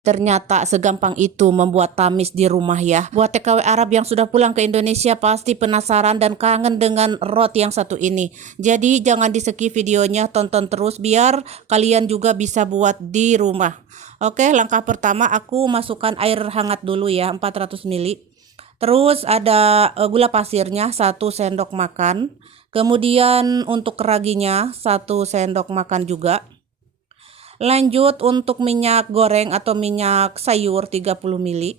Ternyata segampang itu membuat tamis di rumah ya. Buat TKW Arab yang sudah pulang ke Indonesia pasti penasaran dan kangen dengan roti yang satu ini. Jadi jangan di skip videonya, tonton terus biar kalian juga bisa buat di rumah. Oke, langkah pertama aku masukkan air hangat dulu ya, 400 ml. Terus ada gula pasirnya 1 sendok makan. Kemudian untuk raginya 1 sendok makan juga. Lanjut untuk minyak goreng atau minyak sayur 30 ml.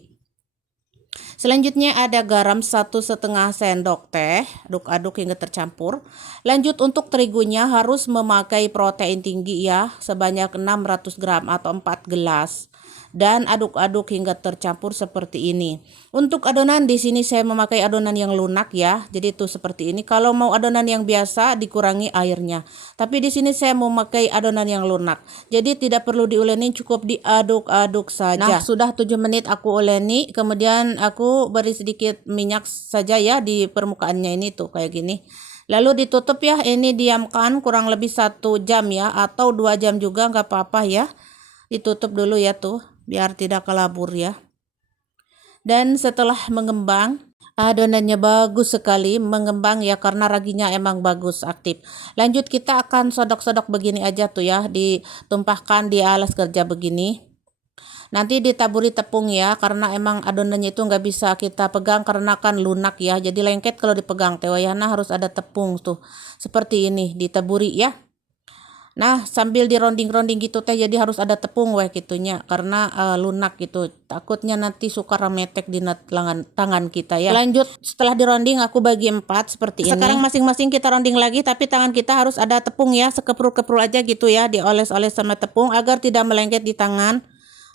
Selanjutnya ada garam 1,5 sendok teh, aduk-aduk hingga tercampur. Lanjut untuk terigunya harus memakai protein tinggi ya, sebanyak 600 gram atau 4 gelas. Dan aduk-aduk hingga tercampur seperti ini. Untuk adonan di sini saya memakai adonan yang lunak ya. Jadi itu seperti ini. Kalau mau adonan yang biasa dikurangi airnya. Tapi di sini saya memakai adonan yang lunak. Jadi tidak perlu diuleni, cukup diaduk-aduk saja. Nah, sudah 7 menit aku uleni, kemudian aku beri sedikit minyak saja ya di permukaannya ini tuh kayak gini. Lalu ditutup ya, ini diamkan kurang lebih 1 jam ya, atau 2 jam juga nggak apa-apa ya. Ditutup dulu ya tuh, biar tidak kelabur ya. Dan setelah mengembang, adonannya bagus sekali mengembang ya, karena raginya emang bagus aktif. Lanjut kita akan sodok-sodok begini aja tuh ya, ditumpahkan di alas kerja begini. Nanti ditaburi tepung ya, karena emang adonannya itu nggak bisa kita pegang karena kan lunak ya, jadi lengket kalau dipegang tewayana harus ada tepung tuh seperti ini ditaburi ya. Nah, sambil dironding-ronding gitu teh, jadi harus ada tepung weh gitunya, karena lunak gitu. Takutnya nanti suka remetek di tangan kita ya. Lanjut setelah dironding aku bagi 4 seperti ini. Sekarang masing-masing kita ronding lagi, tapi tangan kita harus ada tepung ya, sekeprul-keprul aja gitu ya, dioles-oles sama tepung agar tidak melengket di tangan.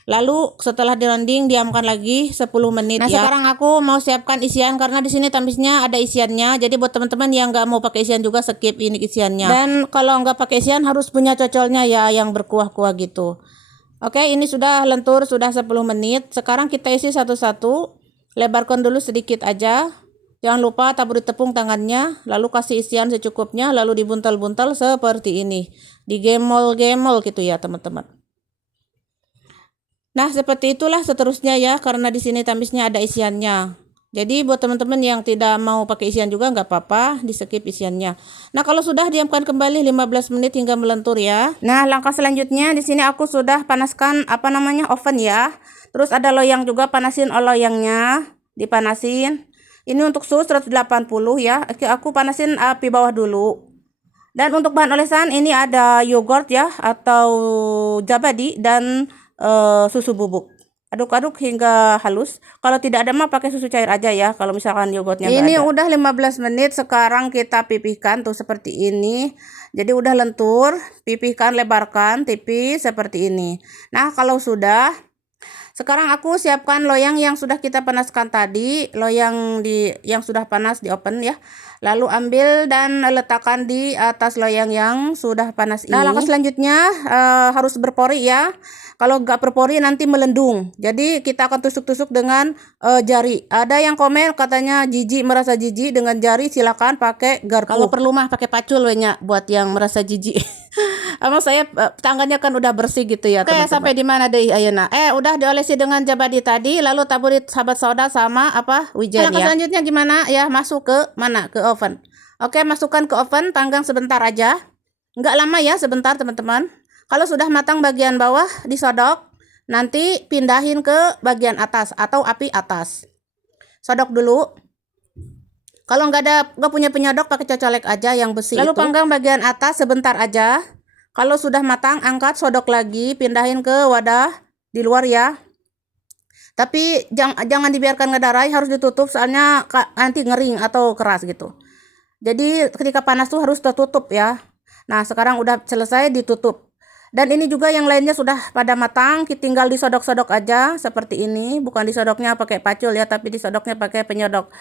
Lalu setelah dironding diamkan lagi 10 menit ya. Nah, sekarang aku mau siapkan isian karena di sini tamisnya ada isiannya. Jadi buat teman-teman yang nggak mau pakai isian juga skip ini isiannya. Dan kalau nggak pakai isian harus punya cocolnya ya, yang berkuah-kuah gitu. Oke, ini sudah lentur, sudah 10 menit. Sekarang kita isi satu-satu. Lebarkan dulu sedikit aja. Jangan lupa taburi tepung tangannya, lalu kasih isian secukupnya, lalu dibuntal-buntal seperti ini. Digemol-gemol gitu ya, teman-teman. Nah, seperti itulah seterusnya ya, karena di sini tamisnya ada isiannya. Jadi buat teman-teman yang tidak mau pakai isian juga nggak apa-apa, di skip isiannya. Nah, kalau sudah diamkan kembali 15 menit hingga melentur ya. Nah, langkah selanjutnya di sini aku sudah panaskan oven ya. Terus ada loyang juga, panasin loyangnya, dipanasin. Ini untuk suhu 180 ya. Aku panasin api bawah dulu. Dan untuk bahan olesan ini ada yogurt ya, atau Jabadi dan susu bubuk. Aduk-aduk hingga halus. Kalau tidak ada mah pakai susu cair aja ya, kalau misalkan yogurtnya nggak ada. Ini udah 15 menit, sekarang kita pipihkan tuh seperti ini. Jadi udah lentur, pipihkan, lebarkan tipis seperti ini. Nah, kalau sudah, sekarang aku siapkan loyang yang sudah kita panaskan tadi, loyang yang sudah panas di oven ya. Lalu ambil dan letakkan di atas loyang yang sudah panas ini. Nah, langkah selanjutnya harus berpori ya. Kalau nggak berpori nanti melendung. Jadi kita akan tusuk-tusuk dengan jari. Ada yang komen katanya merasa jijik dengan jari, silakan pakai garpu. Kalau perlu mah pakai pacul wenya buat yang merasa jijik. Emang saya tangannya kan udah bersih gitu ya. Oke, sampai di mana deh ayeuna? Udah diolesi dengan Jabadi tadi, lalu taburi sahabat soda sama wijen ya. Selanjutnya gimana ya? Masuk ke mana? Ke oven. Oke, masukkan ke oven, panggang sebentar aja. Nggak lama ya, sebentar teman-teman. Kalau sudah matang bagian bawah disodok, nanti pindahin ke bagian atas atau api atas. Sodok dulu. Kalau nggak punya penyodok, pakai cocolek aja yang besi. Lalu panggang bagian atas sebentar aja. Kalau sudah matang, angkat, sodok lagi, pindahin ke wadah di luar ya. Tapi jangan dibiarkan ngedarai, harus ditutup soalnya nanti ngering atau keras gitu. Jadi ketika panas tuh harus tertutup ya. Nah, sekarang udah selesai, ditutup. Dan ini juga yang lainnya sudah pada matang, tinggal disodok-sodok aja seperti ini. Bukan disodoknya pakai pacul ya, tapi disodoknya pakai penyodok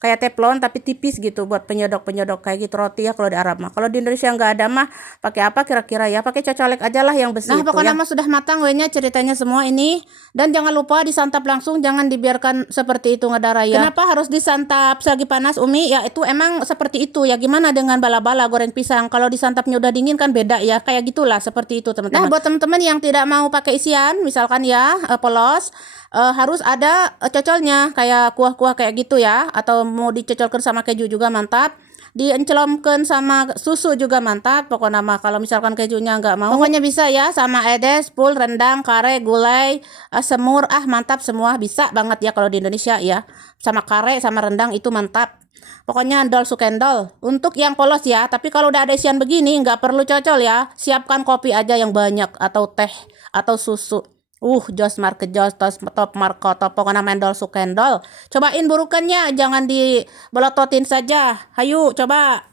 kayak teflon tapi tipis gitu, buat penyodok-penyodok kayak gitu roti ya kalau di Arab mah. Kalau di Indonesia nggak ada mah pakai apa kira-kira ya? Pakai cocolek aja lah yang besi. Nah, pokoknya mah sudah matang wenya ceritanya semua ini. Dan jangan lupa disantap langsung, jangan dibiarkan seperti itu ngedarai ya. Kenapa harus disantap selagi panas, Umi? Ya itu emang seperti itu ya. Gimana dengan bala-bala goreng pisang? Kalau disantapnya udah dingin kan beda ya. kayak gitulah, seperti itu teman-teman. Nah, buat teman-teman yang tidak mau pakai isian, misalkan ya polos, harus ada cocolnya, kayak kuah-kuah kayak gitu ya, atau mau dicocolkan sama keju juga mantap, diencelomkan sama susu juga mantap. Pokoknya mah kalau misalkan kejunya nggak mau, pokoknya bisa ya, sama edes, pul, rendang, kare, gulai, semur, mantap semua, bisa banget ya kalau di Indonesia ya, sama kare sama rendang itu mantap. Pokoknya endol sukendol untuk yang polos ya. Tapi kalau udah ada isian begini nggak perlu cocol ya, siapkan kopi aja yang banyak atau teh atau susu. Jos market jos top marko top, pokoknya mendol sukendol. Cobain burukannya, jangan dibelototin saja. Hayu coba.